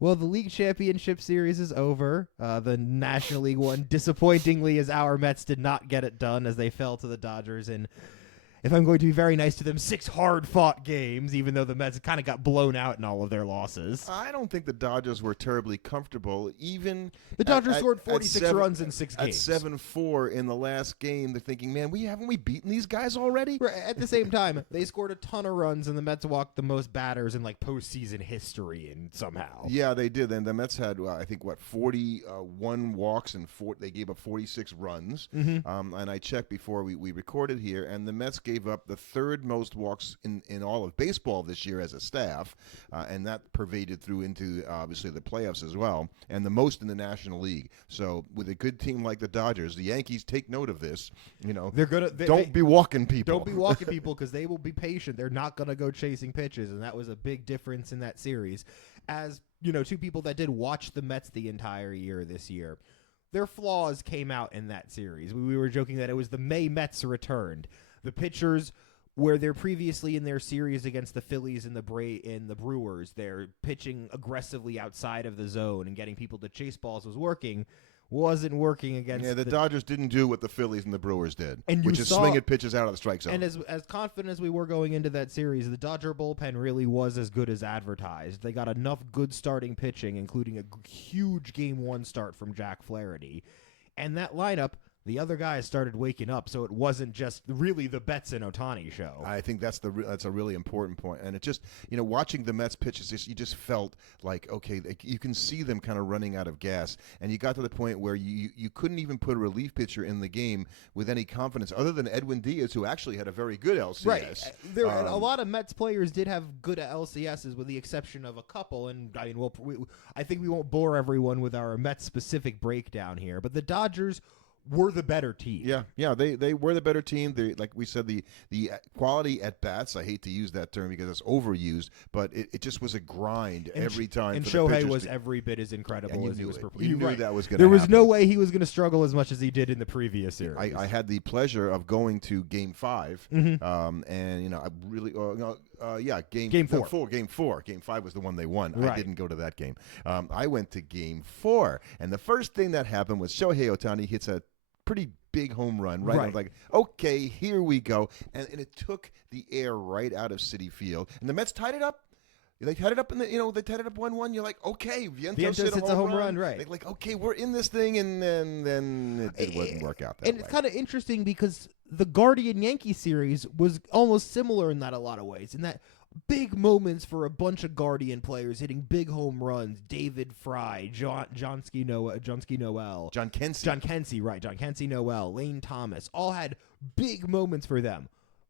Well, the league championship series is over. The National League one, disappointingly, as our Mets did not get it done as they fell to the Dodgers in, if I'm going to be very nice to them, 6 hard-fought games, even though the Mets kind of got blown out in all of their losses. I don't think the Dodgers were terribly comfortable. Even the Dodgers scored 46 runs in 6 games. At 7-4 in the last game, they're thinking, man, haven't we beaten these guys already? Right, at the same time, they scored a ton of runs, and the Mets walked the most batters in postseason history, and somehow. Yeah, they did. And the Mets had, I think, 41 walks and they gave up 46 runs. Mm-hmm. And I checked before we recorded here, and the Mets gave up the 3rd most walks in all of baseball this year as a staff, and that pervaded through into obviously the playoffs as well, and the most in the National League. So with a good team like the Dodgers, the Yankees take note of this. They're gonna don't be walking people. Don't be walking people because they will be patient. They're not gonna go chasing pitches, and that was a big difference in that series. As two people that did watch the Mets the entire year this year, their flaws came out in that series. We were joking that it was the May Mets returned. The pitchers, where they're previously in their series against the Phillies and the Brewers, they're pitching aggressively outside of the zone and getting people to chase balls wasn't working against. Yeah, the Dodgers didn't do what the Phillies and the Brewers did, and which is swinging pitches out of the strike zone. And as confident as we were going into that series, the Dodger bullpen really was as good as advertised. They got enough good starting pitching, including a huge Game 1 start from Jack Flaherty, and that lineup. The other guys started waking up, so it wasn't just really the Betts and Ohtani show. I think that's a really important point. And it just, watching the Mets pitches, you just felt like, okay, you can see them kind of running out of gas. And you got to the point where you couldn't even put a relief pitcher in the game with any confidence, other than Edwin Diaz, who actually had a very good LCS. Right. A lot of Mets players did have good LCSs, with the exception of a couple. And I mean, I think we won't bore everyone with our Mets-specific breakdown here. But the Dodgers were the better team. Yeah, they were the better team. They, like we said, the quality at bats. I hate to use that term because it's overused, but it just was a grind every time. And Shohei was every bit as incredible as he was. You knew that was going to happen. There was no way he was going to struggle as much as he did in the previous series. I had the pleasure of going to Game 5, and I really, Game 4. Game 4. Game 5 was the one they won. Right. I didn't go to that game. I went to Game 4, and the first thing that happened was Shohei Ohtani hits a pretty big home run, right? I was like, okay, here we go. And it took the air right out of Citi Field. And the Mets tied it up. They tied it up they tied it up 1-1. You're like, okay, Vientos hits a home run. Right. Like, okay, we're in this thing, and then it wouldn't work out that way. And it's kind of interesting because the Guardian-Yankee series was almost similar in that a lot of ways, in that big moments for a bunch of Guardian players hitting big home runs. David Fry, Johnkensey Noel, Lane Thomas, all had big moments for them.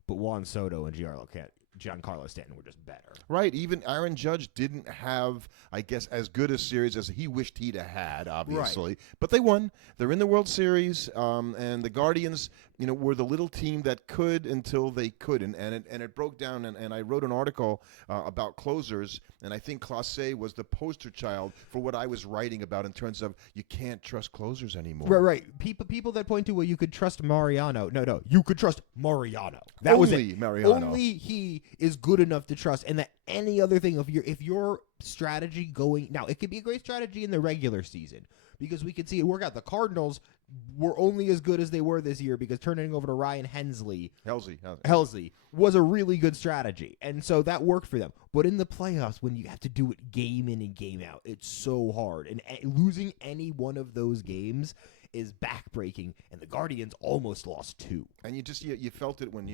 But Juan Soto and GIancarlo Stanton were just better. Right. Even Aaron Judge didn't have, I guess, as good a series as he wished he'd have had, obviously. Right. But they won. They're in the World Series, and the Guardians, were the little team that could until they couldn't. And it broke down, and I wrote an article about closers, and I think Clase was the poster child for what I was writing about in terms of you can't trust closers anymore. Right. People that point to, well, you could trust Mariano. No, you could trust Mariano. That Only was it. Mariano. Only he is good enough to trust, and that any other thing, if your strategy going now, it could be a great strategy in the regular season because we could see it work out. The Cardinals were only as good as they were this year because turning over to Ryan Helsley was a really good strategy, and so that worked for them. But in the playoffs, when you have to do it game in and game out, it's so hard, and losing any one of those games is backbreaking, and the Guardians almost lost 2. And you felt it when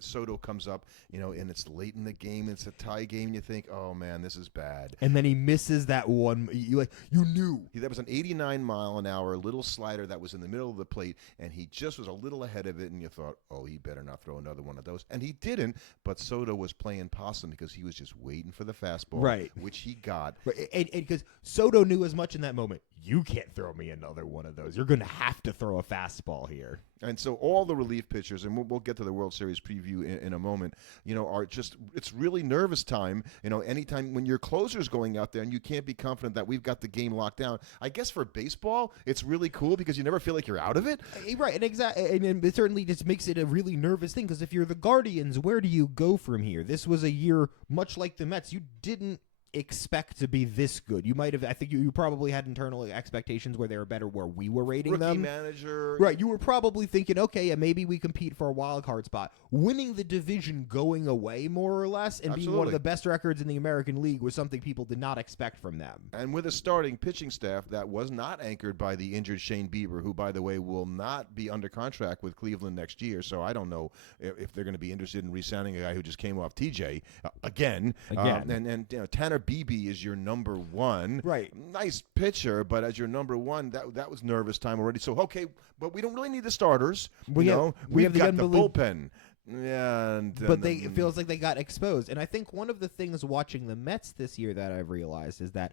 Soto comes up, and it's late in the game, it's a tie game, and you think, oh man, this is bad. And then he misses that one. You knew that was an 89-mile-an-hour little slider that was in the middle of the plate, and he just was a little ahead of it, and you thought, oh, he better not throw another one of those. And he didn't, but Soto was playing possum because he was just waiting for the fastball, right, which he got. Right. And because Soto knew as much in that moment, you can't throw me another one of those. You're going to have to throw a fastball here. And so all the relief pitchers, and we'll get to the World Series preview in a moment, are just, it's really nervous time. Anytime when your closer's going out there and you can't be confident that we've got the game locked down. I guess for baseball, it's really cool because you never feel like you're out of it. Right, and it certainly just makes it a really nervous thing because if you're the Guardians, where do you go from here? This was a year much like the Mets. You didn't expect to be this good. You might have, I think you probably had internal expectations where they were better where we were rating Rookie them. manager. Right, you were probably thinking, okay, yeah, maybe we compete for a wild card spot. Winning the division going away, more or less, and being one of the best records in the American League was something people did not expect from them. And with a starting pitching staff that was not anchored by the injured Shane Bieber, who, by the way, will not be under contract with Cleveland next year, so I don't know if they're going to be interested in re-signing a guy who just came off TJ again. And you know, Tanner Beebe is your number one. Right. Nice pitcher, but as your number one, that was nervous time already. So, okay, but we don't really need the starters. We have got the bullpen. Yeah, but it feels like they got exposed. And I think one of the things watching the Mets this year that I've realized is that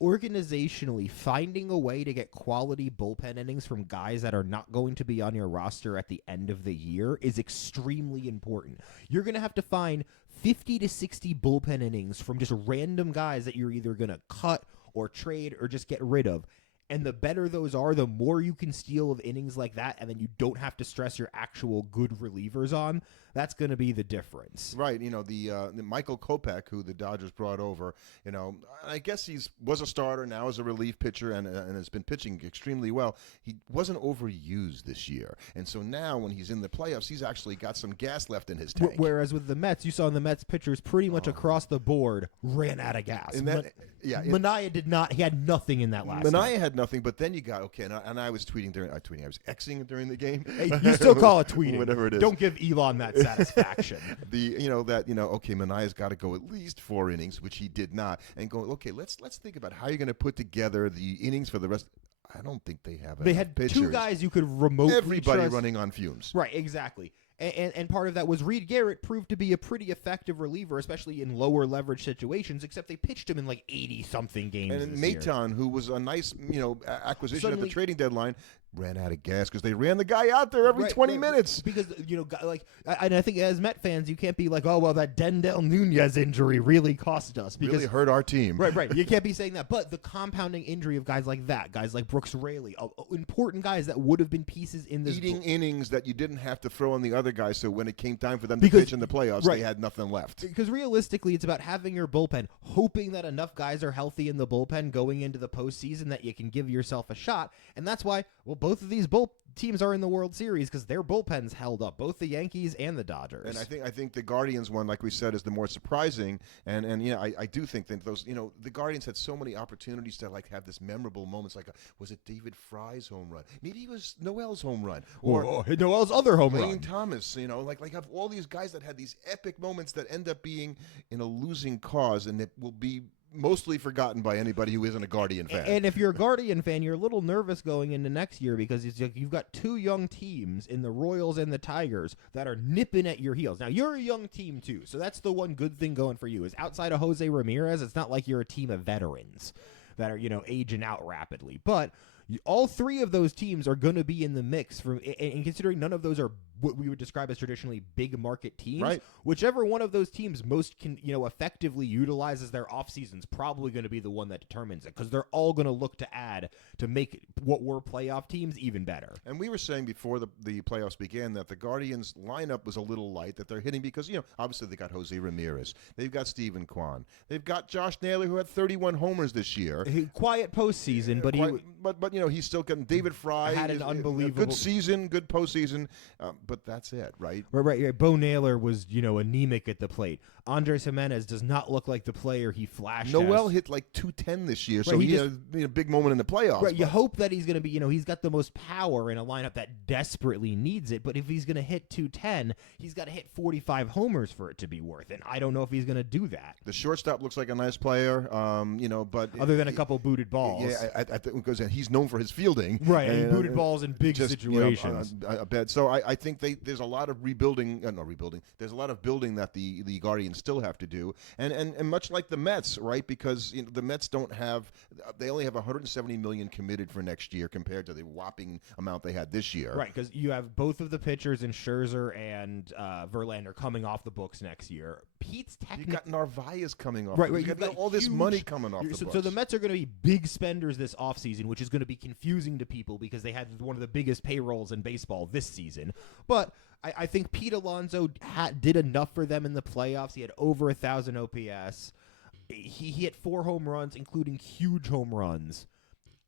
organizationally, finding a way to get quality bullpen innings from guys that are not going to be on your roster at the end of the year is extremely important. You're going to have to find 50 to 60 bullpen innings from just random guys that you're either going to cut or trade or just get rid of. And the better those are, the more you can steal of innings like that, and then you don't have to stress your actual good relievers on. That's going to be the difference. Right. You know, the Michael Kopech, who the Dodgers brought over, you know, I guess was a starter, now as a relief pitcher, and has been pitching extremely well. He wasn't overused this year. And so now when he's in the playoffs, he's actually got some gas left in his tank. Whereas with the Mets, you saw the Mets pitchers pretty much across the board ran out of gas. Manaea did not. He had nothing in that last Manaea had nothing, but then you got, okay, and I was tweeting I was Xing during the game. Hey, you still call it tweeting. Whatever it is. Don't give Elon that satisfaction. Okay, Manaea's got to go at least 4 innings, which he did not, and go, okay, let's think about how you're going to put together the innings for the rest. I don't think they have. They had pitchers. 2 guys you could remotely everybody trust. running on fumes. Right, exactly. And part of that was Reed Garrett proved to be a pretty effective reliever, especially in lower leverage situations, except they pitched him in like 80-something games. And Maton, who was a nice acquisition at the trading deadline, ran out of gas because they ran the guy out there every 20 minutes. Because, I think as Met fans, you can't be like, oh, well, that Dendel Nunez injury really cost us. Because, really hurt our team. Right. You can't be saying that. But the compounding injury of guys like that, guys like Brooks Raley, important guys that would have been pieces in this. Eating innings that you didn't have to throw on the other guys, so when it came time for them to pitch in the playoffs, they had nothing left. Because realistically, it's about having your bullpen, hoping that enough guys are healthy in the bullpen going into the postseason that you can give yourself a shot. And that's why, both of these teams are in the World Series because their bullpens held up, both the Yankees and the Dodgers. And I think the Guardians one, like we said, is the more surprising. And I do think that those, the Guardians had so many opportunities to have this memorable moments. Like, was it David Fry's home run? Maybe it was Noel's home run, or Noel's other home run. Lane Thomas. Have all these guys that had these epic moments that end up being in a losing cause, and it will be mostly forgotten by anybody who isn't a Guardian fan. And if you're a Guardian fan, you're a little nervous going into next year because you've got 2 young teams in the Royals and the Tigers that are nipping at your heels. Now, you're a young team, too, so that's the one good thing going for you is outside of Jose Ramirez, it's not like you're a team of veterans that are, aging out rapidly. But all 3 of those teams are going to be in the mix, and considering none of those are what we would describe as traditionally big market teams, right? Whichever one of those teams most can, effectively utilizes their off season's probably going to be the one that determines it, because they're all going to look to add to make what were playoff teams even better. And we were saying before the playoffs began that the Guardians lineup was a little light, that they're hitting because, obviously they got Jose Ramirez, they've got Stephen Kwan, they've got Josh Naylor, who had 31 homers this year. Quiet postseason, but he's still getting David Fry. Had an unbelievable good season, good postseason, but that's it, right? Right. Bo Naylor was, anemic at the plate. Andres Jimenez does not look like the player he flashed. Noel hit like 210 this year, so he had a big moment in the playoffs. Right, you hope that he's going to be, he's got the most power in a lineup that desperately needs it, but if he's going to hit 210, he's got to hit 45 homers for it to be worth it. I don't know if he's going to do that. The shortstop looks like a nice player, but other than a couple booted balls. Yeah, I think because he's known for his fielding. Right, and booted balls in big situations. I bet. So I think there's a lot of rebuilding. There's a lot of building that the Guardians still have to do, and much like the Mets, right? Because the Mets they only have $170 million committed for next year compared to the whopping amount they had this year. Right, because you have both of the pitchers in Scherzer and Verlander coming off the books next year. Pete's technically you got Narvaez coming off. Right. You've got all this money coming off the books. So the Mets are going to be big spenders this offseason, which is going to be confusing to people because they had one of the biggest payrolls in baseball this season. But I think Pete Alonso did enough for them in the playoffs. He had over 1,000 OPS. he hit 4 home runs, including huge home runs.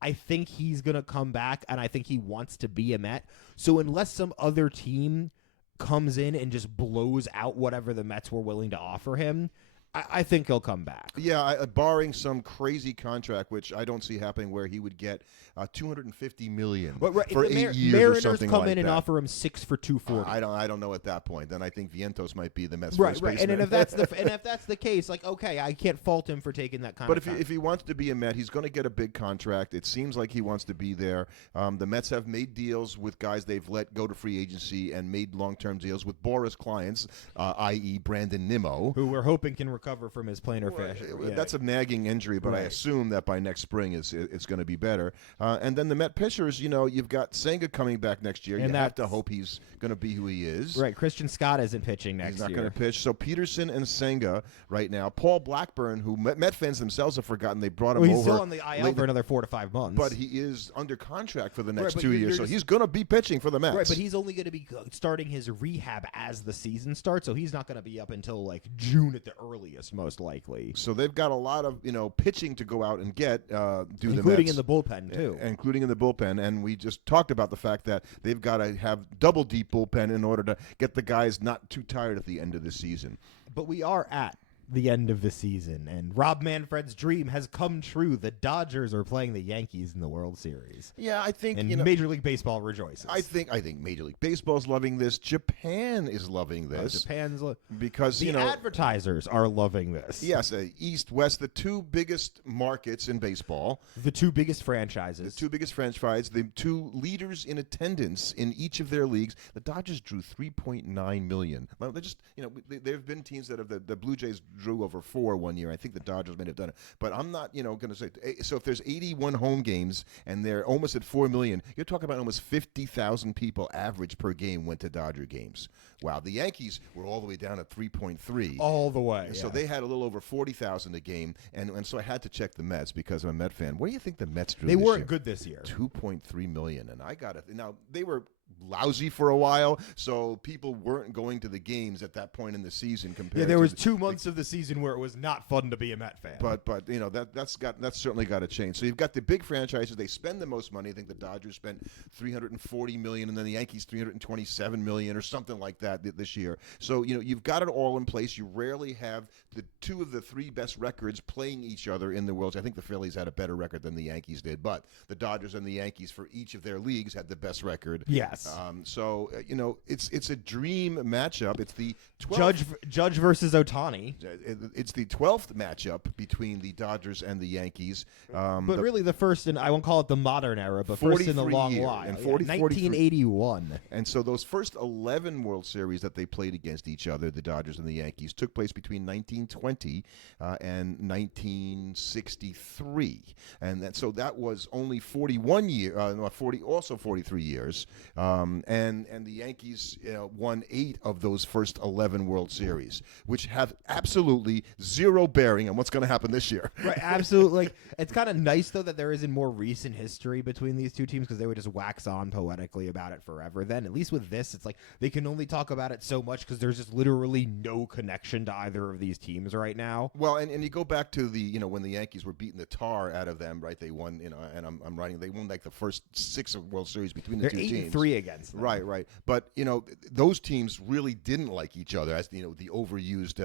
I think he's going to come back, and I think he wants to be a Met. So unless some other team comes in and just blows out whatever the Mets were willing to offer him, I think he'll come back. Yeah, barring some crazy contract, which I don't see happening, where he would get $250 million for 8 years Mariners or something come like in and that. offer him $6 for $240. I don't know at that point. Then I think Vientos might be the Mets right, first right. baseman. And if that's the case, like, okay, I can't fault him for taking that kind But of if he wants to be a Met, he's going to get a big contract. It seems like he wants to be there. The Mets have made deals with guys they've let go to free agency and made long-term deals with Boris clients, i.e. Brandon Nimmo, who we're hoping can recover from his plantar fascia. That's a nagging injury, but I assume that by next spring it's going to be better. And then the Met pitchers, you've got Senga coming back next year. You have to hope he's going to be who he is. Right. Christian Scott isn't pitching next year. He's not going to pitch. So Peterson and Senga right now. Paul Blackburn, who Met fans themselves have forgotten, they brought him over. He's still on the IL for another 4 to 5 months. But he is under contract for the next 2 years, so he's going to be pitching for the Mets. Right, but he's only going to be starting his rehab as the season starts, so he's not going to be up until like June at the earliest, most likely. So they've got a lot of pitching to go out and get, including in the bullpen too. Including in the bullpen, and we just talked about the fact that they've got to have double deep bullpen in order to get the guys not too tired at the end of the season. But we are at the end of the season, and Rob Manfred's dream has come true. The Dodgers are playing the Yankees in the World Series. Yeah, I think and Major League Baseball rejoices. I think Major League Baseball's loving this. Japan is loving this. Japan's because the advertisers are loving this. Yes, East, West, the 2 biggest markets in baseball, the 2 biggest franchises, the 2 leaders in attendance in each of their leagues. The Dodgers drew 3.9 million. Well, they just there have been teams that have the Blue Jays drew over 4 one year. I think the Dodgers may have done it, but I'm not, going to say. So if there's 81 home games and they're almost at 4 million, you're talking about almost 50,000 people average per game went to Dodger games. Wow, the Yankees were all the way down at 3.3. All the way. So they had a little over 40,000 a game, and so I had to check the Mets because I'm a Met fan. What do you think the Mets drew? They this weren't year? good this year. 2.3 million, and I got it. Now they were lousy for a while, so people weren't going to the games at that point in the season. Compared, there was 2 months of the season where it was not fun to be a Met fan. But that's certainly got to change. So you've got the big franchises; they spend the most money. I think the Dodgers spent $340 million, and then the Yankees $327 million, or something like that this year. So you've got it all in place. You rarely have the 2 of the 3 best records playing each other in the World Series. I think the Phillies had a better record than the Yankees did, but the Dodgers and the Yankees for each of their leagues had the best record. Yes. It's a dream matchup. It's the 12th, Judge versus Ohtani. It's the 12th matchup between the Dodgers and the Yankees. But really the first in, I won't call it the modern era, but first in the long while. In 1981. And so those first 11 World Series that they played against each other, the Dodgers and the Yankees, took place between 1920 and 1963. And so that was only 43 years. And the Yankees won 8 of those first 11 World Series, which have absolutely zero bearing on what's going to happen this year. Right, absolutely. It's kind of nice, though, that there is in more recent history between these 2 teams, because they would just wax on poetically about it forever. Then, at least with this, it's like they can only talk about it so much because there's just literally no connection to either of these teams right now. Well, and you go back to the, when the Yankees were beating the tar out of them, right? They won, and I'm writing, they won like the first 6 World Series between the 2 teams. They're 8-3 against them. Right. But, those teams really didn't like each other, as, the overused,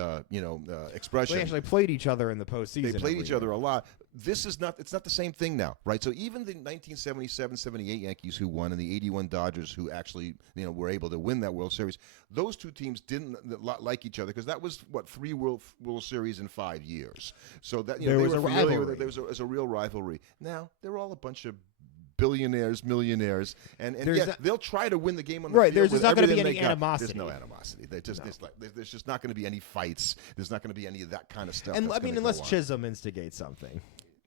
expression. They actually played each other in the postseason. They played each other a lot. It's not the same thing now, right? So even the 1977-78 Yankees who won and the 81 Dodgers who actually, were able to win that World Series, those 2 teams didn't like each other because that was, 3 World Series in 5 years. So that, there was a rivalry. There was a real rivalry. Now, they're all a bunch of billionaires, millionaires, and they'll try to win the game on the field. There's just not going to be any animosity. There's no animosity. There's just not going to be any fights. There's not going to be any of that kind of stuff. And unless Chisholm instigates something.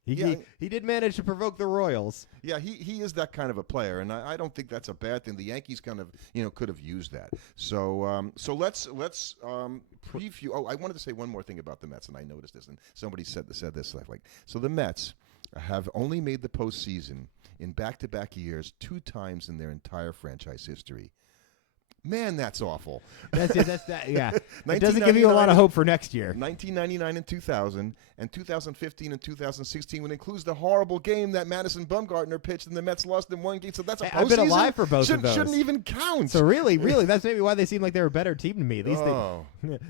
He did manage to provoke the Royals. Yeah, he is that kind of a player, and I don't think that's a bad thing. The Yankees kind of could have used that. So let's preview. Oh, I wanted to say one more thing about the Mets, and I noticed this, and somebody said this like so. The Mets have only made the postseason in back-to-back years 2 times in their entire franchise history. Man, that's awful. That's that. Yeah, it doesn't give you a lot of hope for next year. 1999 and 2000, and 2015 and 2016, when it includes the horrible game that Madison Bumgarner pitched, and the Mets lost in one game. So that's a postseason. I've been alive for both of those. Shouldn't even count. So really, that's maybe why they seem like they're a better team to me. At least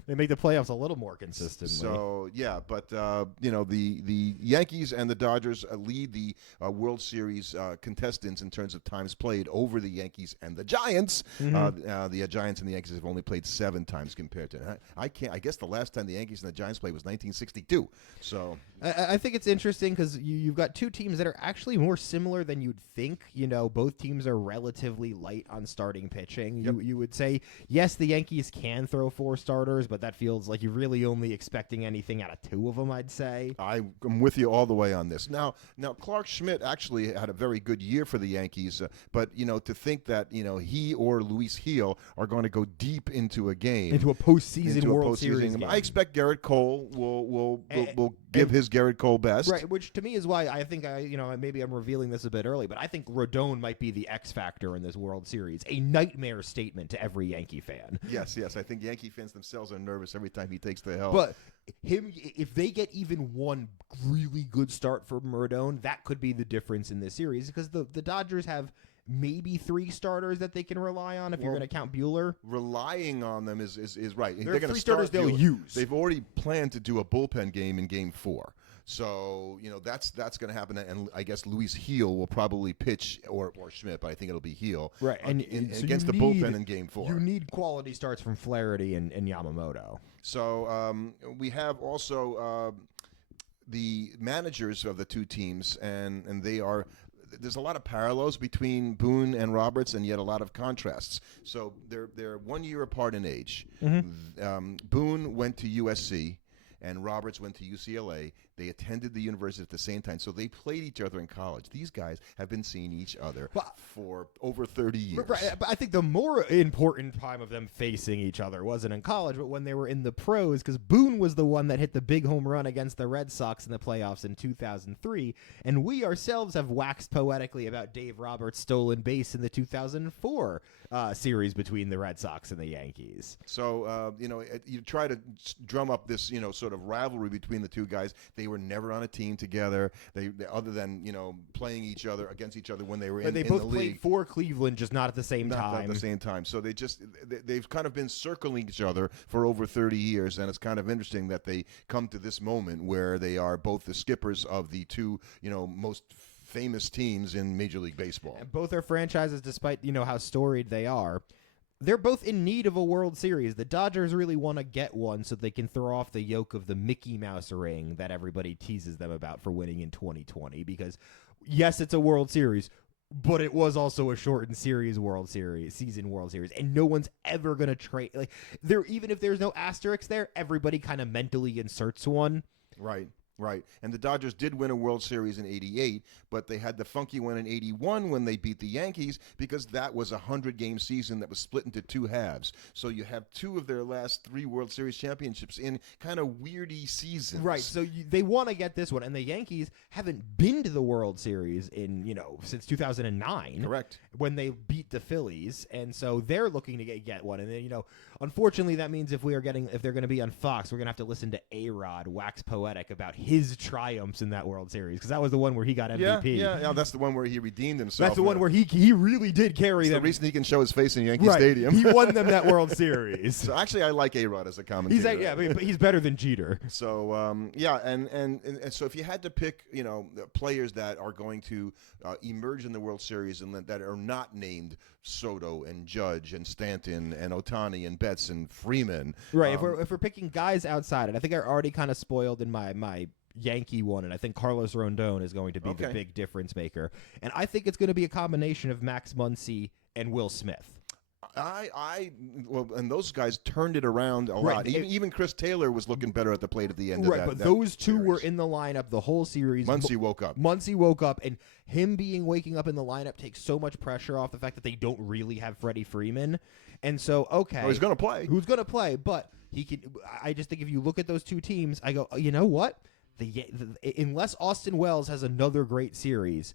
they make the playoffs a little more consistently. So yeah, but the Yankees and the Dodgers lead the World Series contestants in terms of times played over the Yankees and the Giants. The Giants and the Yankees have only played 7 times compared to. I guess the last time the Yankees and the Giants played was 1962. So I think it's interesting because you've got two teams that are actually more similar than you'd think. Both teams are relatively light on starting pitching. Yep. You would say, yes, the Yankees can throw 4 starters, but that feels like you're really only expecting anything out of 2 of them, I'd say. I'm with you all the way on this. Now Clark Schmidt actually had a very good year for the Yankees, but to think that he or Luis Gil are going to go deep into a game, into a postseason World Series game. I expect Garrett Cole will give his Garrett Cole best. Right, which to me is why I think maybe I'm revealing this a bit early, but I think Rodon might be the X factor in this World Series. A nightmare statement to every Yankee fan. Yes, I think Yankee fans themselves are nervous every time he takes the helm. But if they get even one really good start from Rodon, that could be the difference in this series because the Dodgers have maybe 3 starters that they can rely on if you're going to count Buehler. Relying on them is right. They're going to 3 starters they'll use. They've already planned to do a bullpen game in Game 4. So, that's going to happen, and I guess Luis Gil will probably pitch, or Schmidt, but I think it'll be Gil, right? So against the bullpen in Game 4. You need quality starts from Flaherty and Yamamoto. So we have also the managers of the 2 teams, and they are. There's a lot of parallels between Boone and Roberts, and yet a lot of contrasts. So they're 1 year apart in age. Boone went to USC, and Roberts went to UCLA. They attended the university at the same time, so they played each other in college. These guys have been seeing each other for over 30 years. Right, but I think the more important time of them facing each other wasn't in college, but when they were in the pros, because Boone was the one that hit the big home run against the Red Sox in the playoffs in 2003, and we ourselves have waxed poetically about Dave Roberts' stolen base in the 2004 series between the Red Sox and the Yankees. So, you try to drum up this, sort of rivalry between the 2 guys. They were never on a team together. They other than playing each other against each other when they were in the league. They both played for Cleveland, just not at the same time. Not at the same time. So they've kind of been circling each other for over 30 years, and it's kind of interesting that they come to this moment where they are both the skippers of the 2 most famous teams in Major League Baseball. And both are franchises, despite how storied they are. They're both in need of a World Series. The Dodgers really want to get one so they can throw off the yoke of the Mickey Mouse ring that everybody teases them about for winning in 2020. Because, yes, it's a World Series, but it was also a shortened season World Series, and no one's ever going to trade. Even if there's no asterisk there, everybody kind of mentally inserts one. Right. And the Dodgers did win a World Series in 88, but they had the funky one in 81 when they beat the Yankees because that was a 100-game season that was split into 2 halves. So you have 2 of their last 3 World Series championships in kind of weirdy seasons. Right. So they want to get this one, and the Yankees haven't been to the World Series in, since 2009. Correct. When they beat the Phillies, and so they're looking to get one. And then, unfortunately, that means if they're going to be on Fox, we're going to have to listen to A-Rod wax poetic about his triumphs in that World Series, because that was the one where he got MVP. Yeah, that's the one where he redeemed himself. That's the one where he really did carry them. The reason he can show his face in Yankee Stadium. He won them that World Series. So actually, I like A-Rod as a commentator. But he's better than Jeter. So and so if you had to pick, players that are going to emerge in the World Series and that are not named Soto and Judge and Stanton and Ohtani and Betts and Freeman. Right. If we're picking guys outside it, I think I'm already kind of spoiled in my Yankee one, and I think Carlos Rondon is going to be the big difference maker. And I think it's going to be a combination of Max Muncy and Will Smith. And those guys turned it around a lot. Even Chris Taylor was looking better at the plate at the end of that. Right, but those 2 were in the lineup the whole series. Muncy woke up, and him waking up in the lineup takes so much pressure off the fact that they don't really have Freddie Freeman. And so, he's going to play. Who's going to play? But he can. I just think if you look at those 2 teams, I go, you know what? Unless Austin Wells has another great series,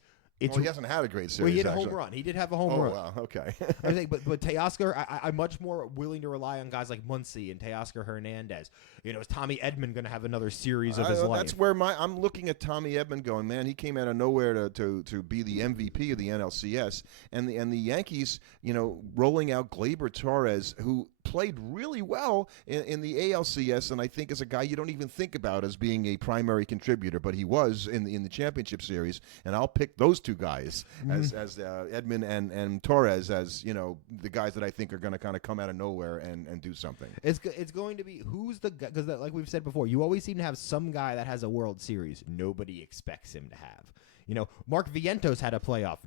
Well, he hasn't had a great series. Well, he hit a actually. home run. He did have a home run. Oh, wow. Okay. I think, but Teoscar, I'm much more willing to rely on guys like Muncy and Teoscar Hernandez. Is Tommy Edman going to have another series of his life? That's where I'm looking at Tommy Edman going, man, he came out of nowhere to be the MVP of the NLCS. And the Yankees, rolling out Gleyber Torres, who played really well in the ALCS, and I think is a guy you don't even think about as being a primary contributor, but he was in the championship series, and I'll pick those two guys as Edman and Torres as the guys that I think are going to kind of come out of nowhere and do something. It's going to be who's the guy, because like we've said before, you always seem to have some guy that has a World Series nobody expects him to have. Mark Vientos had a playoff.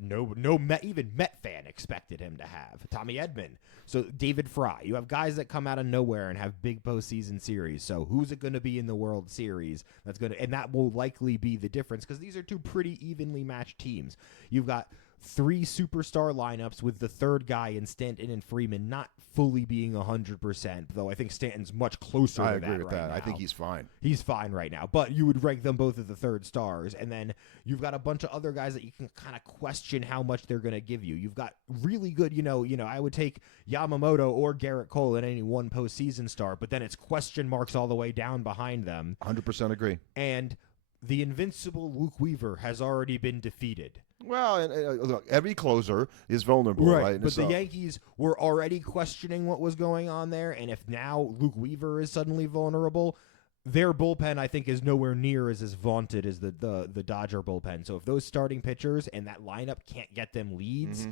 Even Met fan expected him to have. Tommy Edman. So David Fry. You have guys that come out of nowhere and have big postseason series. So who's it going to be in the World Series? And that will likely be the difference because these are two pretty evenly matched teams. You've got 3 superstar lineups with the third guy in Stanton and Freeman not fully being 100%, though I think Stanton's much closer to that. I agree with that. Now. I think he's fine. He's fine right now, but you would rank them both as the third stars, and then you've got a bunch of other guys that you can kind of question how much they're going to give you. You've got really good, I would take Yamamoto or Garrett Cole in any one postseason start, but then it's question marks all the way down behind them. 100% agree. And the invincible Luke Weaver has already been defeated. Well, look, every closer is vulnerable, right? But the Yankees were already questioning what was going on there, and if now Luke Weaver is suddenly vulnerable, their bullpen, I think, is nowhere near as vaunted as the Dodger bullpen. So if those starting pitchers and that lineup can't get them leads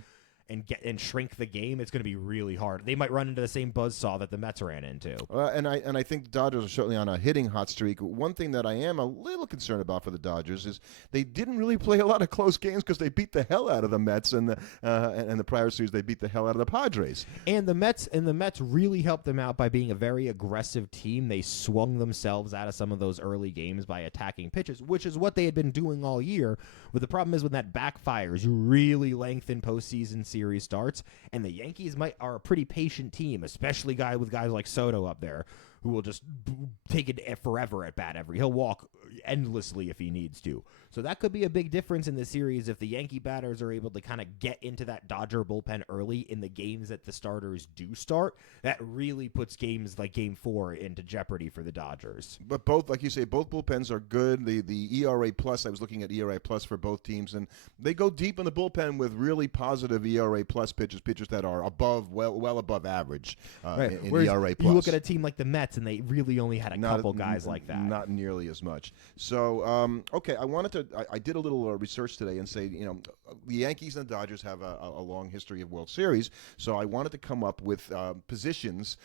and shrink the game, it's going to be really hard. They might run into the same buzzsaw that the Mets ran into. And I think the Dodgers are certainly on a hitting hot streak. One thing that I am a little concerned about for the Dodgers is they didn't really play a lot of close games because they beat the hell out of the Mets, and the prior series they beat the hell out of the Padres. And the Mets really helped them out by being a very aggressive team. They swung themselves out of some of those early games by attacking pitches, which is what they had been doing all year. But the problem is when that backfires, you really lengthen postseason series starts, and the Yankees are a pretty patient team, especially with guys like Soto up there, who will just take it forever at bat. He'll walk endlessly if he needs to. So that could be a big difference in the series if the Yankee batters are able to kind of get into that Dodger bullpen early in the games that the starters do start. That really puts games like Game 4 into jeopardy for the Dodgers. But both, like you say, both bullpens are good. The ERA plus, I was looking at ERA plus for both teams, and they go deep in the bullpen with really positive ERA plus pitchers that are well above average in ERA plus. You look at a team like the Mets, and they really only had a couple guys like that. Not nearly as much. So, okay, I did a little research today and say, the Yankees and the Dodgers have a long history of World Series, so I wanted to come up with positions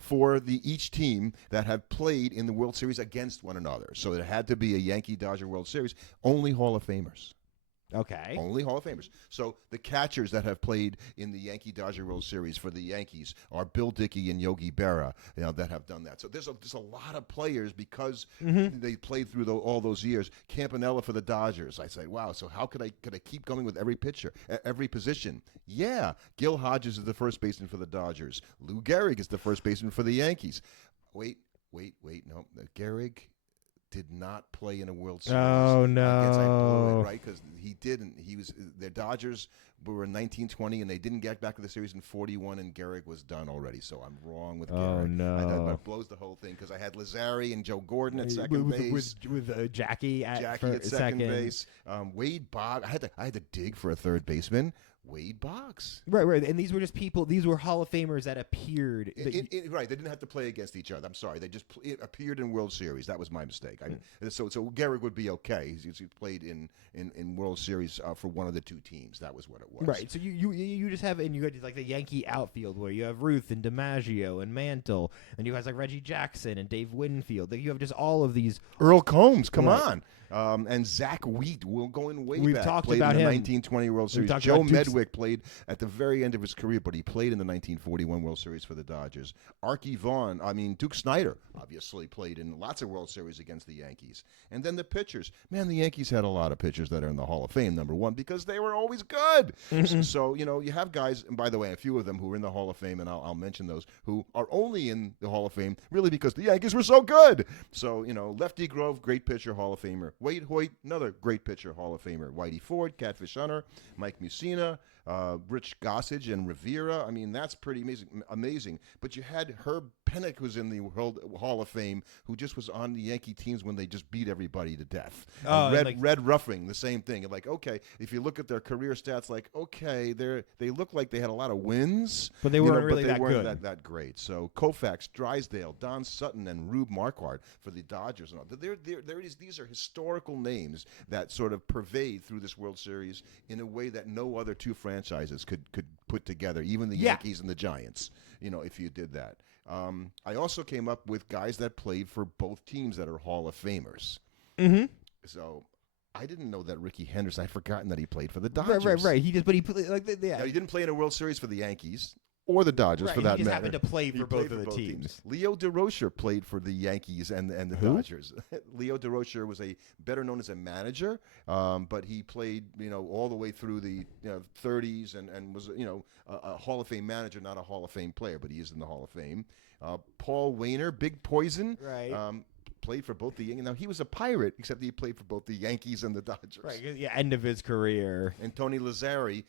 for each team that have played in the World Series against one another. So it had to be a Yankee-Dodger World Series, only Hall of Famers. Okay. Only Hall of Famers. So the catchers that have played in the Yankee-Dodger World Series for the Yankees are Bill Dickey and Yogi Berra, that have done that. So there's a lot of players because they played through all those years. Campanella for the Dodgers. I say, wow. So how could I keep going with every pitcher, every position? Yeah, Gil Hodges is the first baseman for the Dodgers. Lou Gehrig is the first baseman for the Yankees. Wait. No, Gehrig did not play in a World Series. Oh, no. I guess I blew it, right? Because he didn't. Their Dodgers were in 1920, and they didn't get back to the series in 41, and Gehrig was done already. So I'm wrong with Gehrig. Oh, no. That blows the whole thing because I had Lazari and Joe Gordon at second base. With Jackie at second base. Wade Boggs. I had to dig for a third baseman. Wade Boggs. Right. And these were just people, these were Hall of Famers that appeared. Right. They didn't have to play against each other. I'm sorry. They just appeared in World Series. That was my mistake. So Gehrig would be okay. He played in World Series for one of the two teams. That was what it was. Right. So you just have, and you got like the Yankee outfield where you have Ruth and DiMaggio and Mantle, and you guys like Reggie Jackson and Dave Winfield. You have just all of these. Earl Combs, come on. And Zach Wheat, we're going way back. We've talked played about in the him. 1920 World Series. Joe Medwick played at the very end of his career, but he played in the 1941 World Series for the Dodgers. Duke Snyder obviously played in lots of World Series against the Yankees. And then the pitchers. Man, the Yankees had a lot of pitchers that are in the Hall of Fame, number one, because they were always good. So, you have guys, and by the way, a few of them who are in the Hall of Fame, and I'll mention those, who are only in the Hall of Fame really because the Yankees were so good. So, Lefty Grove, great pitcher, Hall of Famer. Wade Hoyt, another great pitcher, Hall of Famer. Whitey Ford, Catfish Hunter, Mike Mussina, Rich Gossage, and Rivera. I mean, that's pretty amazing. But you had Herb Pennock, who's in the World Hall of Fame, who just was on the Yankee teams when they just beat everybody to death. Red Ruffing, the same thing. Like, okay, if you look at their career stats, like, okay, they look like they had a lot of wins, but they weren't really that good. That great. So Koufax, Drysdale, Don Sutton, and Rube Marquardt for the Dodgers. And all. These are historical names that sort of pervade through this World Series in a way that no other two franchises could put together, even the Yankees and the Giants, if you did that. I also came up with guys that played for both teams that are Hall of Famers. Mm-hmm. So I didn't know that Ricky Henderson. I'd forgotten that he played for the Dodgers. Right. He played like No, he didn't play in a World Series for the Yankees or the Dodgers, for that he just matter. happened to play for both of the teams. Leo DeRocher played for the Yankees and the Dodgers. Leo DeRocher was better known as a manager, but he played all the way through the 30s and was a Hall of Fame manager, not a Hall of Fame player, but he is in the Hall of Fame. Paul Wainer, Big Poison, right. Played for both the Yankees. Now, he was a Pirate, except he played for both the Yankees and the Dodgers. Right, yeah, end of his career. And Tony Lazzari,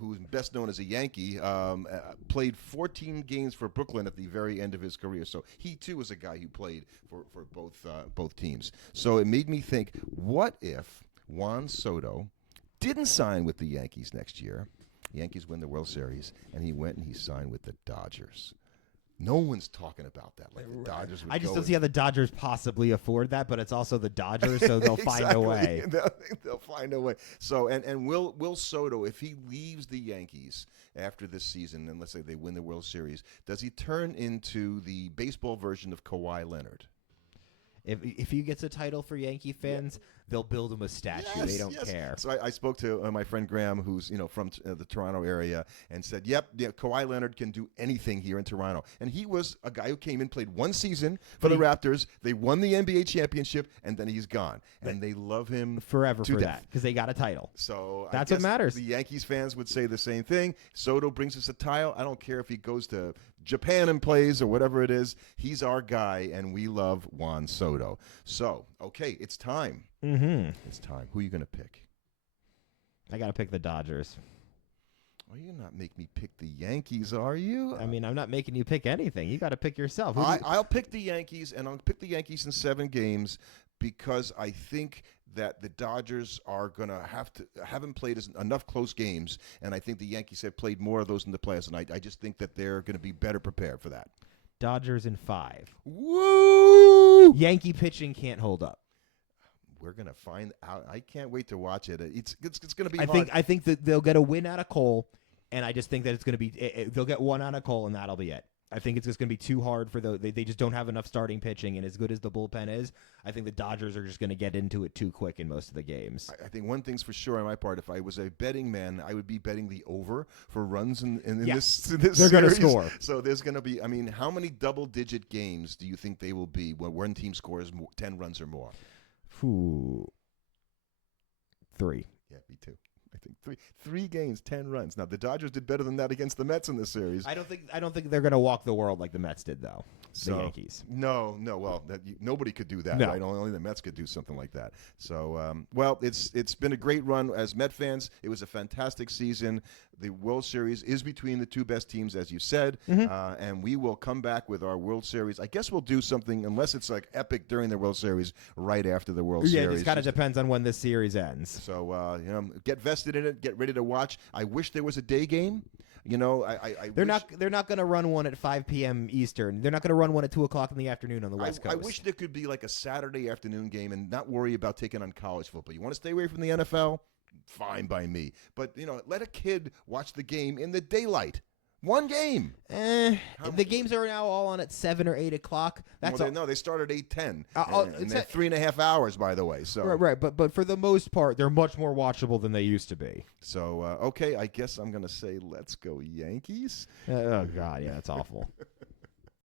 who's best known as a Yankee, played 14 games for Brooklyn at the very end of his career. So he, too, was a guy who played for both teams. So it made me think, what if Juan Soto didn't sign with the Yankees next year? The Yankees win the World Series, and he went and he signed with the Dodgers. No one's talking about that. Like the Dodgers would I just go don't see how the Dodgers possibly afford that, but it's also the Dodgers, so they'll find a way. They'll find a way. So, and Will Soto, if he leaves the Yankees after this season, and let's say they win the World Series, does he turn into the baseball version of Kawhi Leonard? If he gets a title for Yankee fans, they'll build him a statue. They don't care. So I spoke to my friend Graham, who's from the Toronto area, and said, "Yep, Kawhi Leonard can do anything here in Toronto." And he was a guy who came in, played one season for the Raptors. They won the NBA championship, and then he's gone. And they love him forever to for death that because they got a title. So that's I what guess matters. The Yankees fans would say the same thing. Soto brings us a title. I don't care if he goes to Japan and plays or whatever it is. He's our guy, and we love Juan Soto. So, okay, it's time. Mm-hmm. It's time. Who are you going to pick? I got to pick the Dodgers. Oh, you're not make me pick the Yankees, are you? I mean, I'm not making you pick anything. You got to pick yourself. I'll pick the Yankees, and I'll pick the Yankees in 7 games because I think that the Dodgers are going to haven't played enough close games, and I think the Yankees have played more of those in the playoffs, and I just think that they're going to be better prepared for that. Dodgers in 5. Woo! Yankee pitching can't hold up. We're going to find out. I can't wait to watch it. It's going to be hard. I think that they'll get a win out of Cole, and I just think that it's going to be they'll get one out of Cole, and that'll be it. I think it's just going to be too hard for they just don't have enough starting pitching, and as good as the bullpen is, I think the Dodgers are just going to get into it too quick in most of the games. I think one thing's for sure on my part, if I was a betting man, I would be betting the over for runs in this They're going to score. So there's going to be, how many double-digit games do you think they will be when one team scores 10 runs or more? 3. Yeah, me too. I think 3 games, 10 runs. Now the Dodgers did better than that against the Mets in this series. I don't think they're going to walk the world like the Mets did, though. The Yankees. No. Well, nobody could do that. No. Right? Only the Mets could do something like that. So, it's been a great run as Met fans. It was a fantastic season. The World Series is between the 2 best teams, as you said, and we will come back with our World Series. I guess we'll do something, unless it's like epic during the World Series, right after the World Series. Yeah, it kind of depends on when this series ends. So, get vested in it. Get ready to watch. I wish there was a day game. They're not going to run one at 5 p.m. Eastern. They're not going to run one at 2 o'clock in the afternoon on the West Coast. I wish there could be like a Saturday afternoon game and not worry about taking on college football. You want to stay away from the NFL? Fine by me. But, let a kid watch the game in the daylight. One game. The games are now all on at 7 or 8 o'clock. They start at 8:10. And they're 3.5 hours, by the way. So right. But for the most part, they're much more watchable than they used to be. So okay, I guess I'm gonna say let's go Yankees. Oh God, yeah, that's awful.